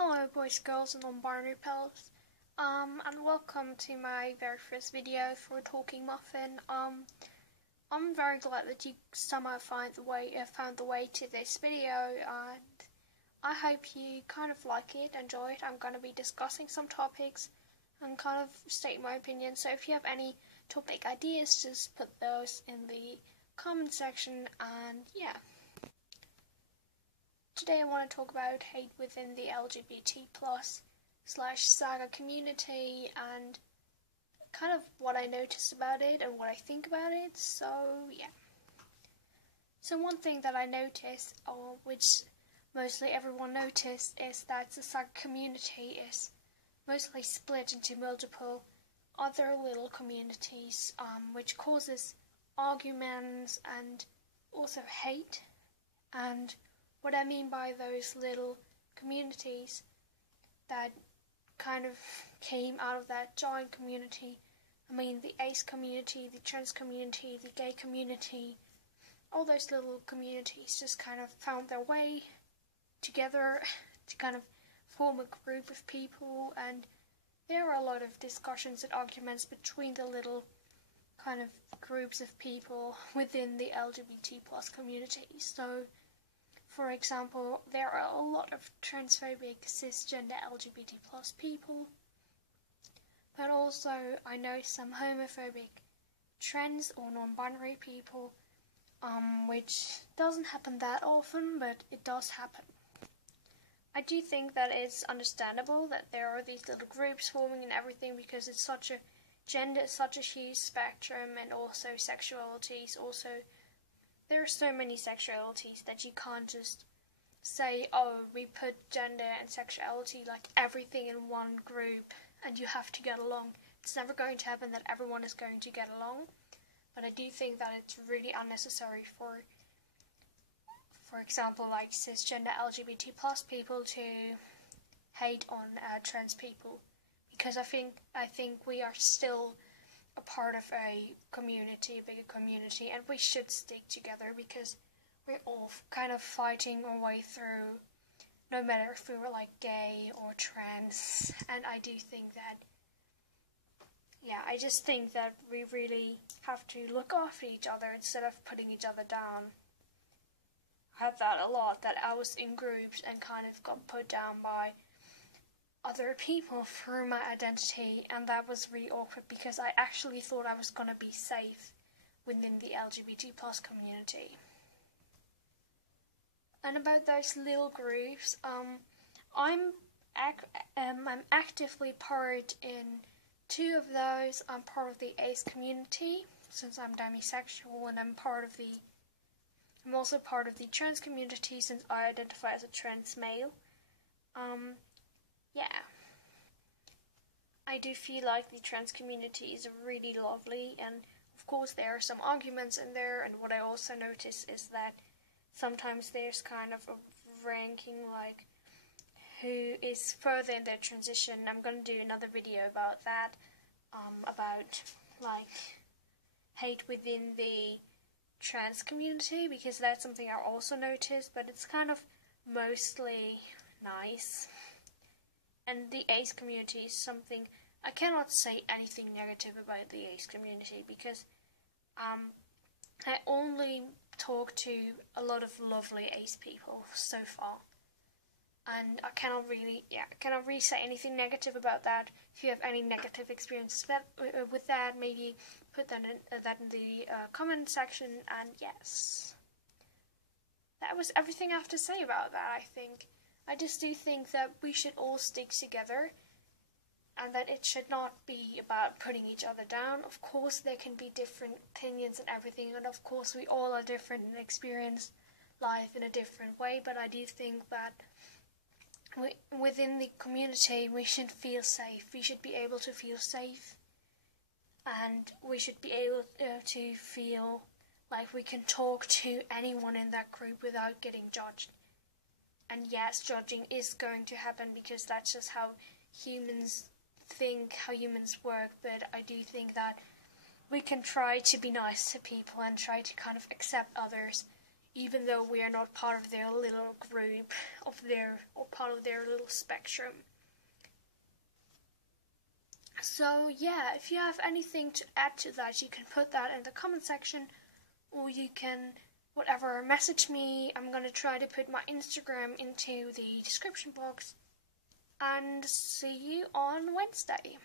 Hello boys, girls and non-binary pals, and welcome to my very first video for TalkingMuffin. I'm very glad that you somehow found the way to this video, and I hope you kind of like it, enjoy it. I'm going to be discussing some topics and kind of state my opinion, so if you have any topic ideas, just put those in the comment section, and yeah. Today I want to talk about hate within the LGBT+/saga community and kind of what I noticed about it and what I think about it, so yeah. So one thing that I noticed, or which mostly everyone noticed, is that the saga community is mostly split into multiple other little communities, which causes arguments and also hate. And what I mean by those little communities that kind of came out of that giant community, I mean the ace community, the trans community, the gay community, all those little communities just kind of found their way together to kind of form a group of people, and there were a lot of discussions and arguments between the little kind of groups of people within the LGBT+ community. So for example, there are a lot of transphobic cisgender LGBT+ people, but also I know some homophobic trans or non-binary people, which doesn't happen that often, but it does happen. I do think that it's understandable that there are these little groups forming and everything, because it's such a huge spectrum, and also sexualities, also there are so many sexualities that you can't just say, oh, we put gender and sexuality, like everything in one group and you have to get along. It's never going to happen that everyone is going to get along, but I do think that it's really unnecessary for example, like cisgender LGBT+ people to hate on trans people, because I think we are still a part of a community, a bigger community, and we should stick together because we're all kind of fighting our way through, no matter if we were like gay or trans. And I do think that, yeah, I just think that we really have to look after each other instead of putting each other down. I had that a lot, that I was in groups and kind of got put down by other people through my identity, and that was really awkward because I actually thought I was going to be safe within the LGBT+ community. And about those little groups, I'm actively part in two of those. I'm part of the ace community, since I'm demisexual, and I'm also part of the trans community, since I identify as a trans male. Yeah, I do feel like the trans community is really lovely, and of course there are some arguments in there, and what I also notice is that sometimes there's kind of a ranking, like who is further in their transition. I'm going to do another video about that, about like hate within the trans community, because that's something I also noticed, but it's kind of mostly nice. And the ace community is something, I cannot say anything negative about the ace community, because I only talk to a lot of lovely ace people so far, and I cannot really say anything negative about that. If you have any negative experiences with that, maybe put that in the comment section. And yes, that was everything I have to say about that. I just do think that we should all stick together, and that it should not be about putting each other down. Of course there can be different opinions and everything, and of course we all are different and experience life in a different way, but I do think that within the community we should feel safe. We should be able to feel safe, and we should be able to feel like we can talk to anyone in that group without getting judged. And yes, judging is going to happen, because that's just how humans think, how humans work, but I do think that we can try to be nice to people and try to kind of accept others, even though we are not part of their little group, or part of their little spectrum. So yeah, if you have anything to add to that, you can put that in the comment section, or you can message me. I'm gonna try to put my Instagram into the description box, and see you on Wednesday.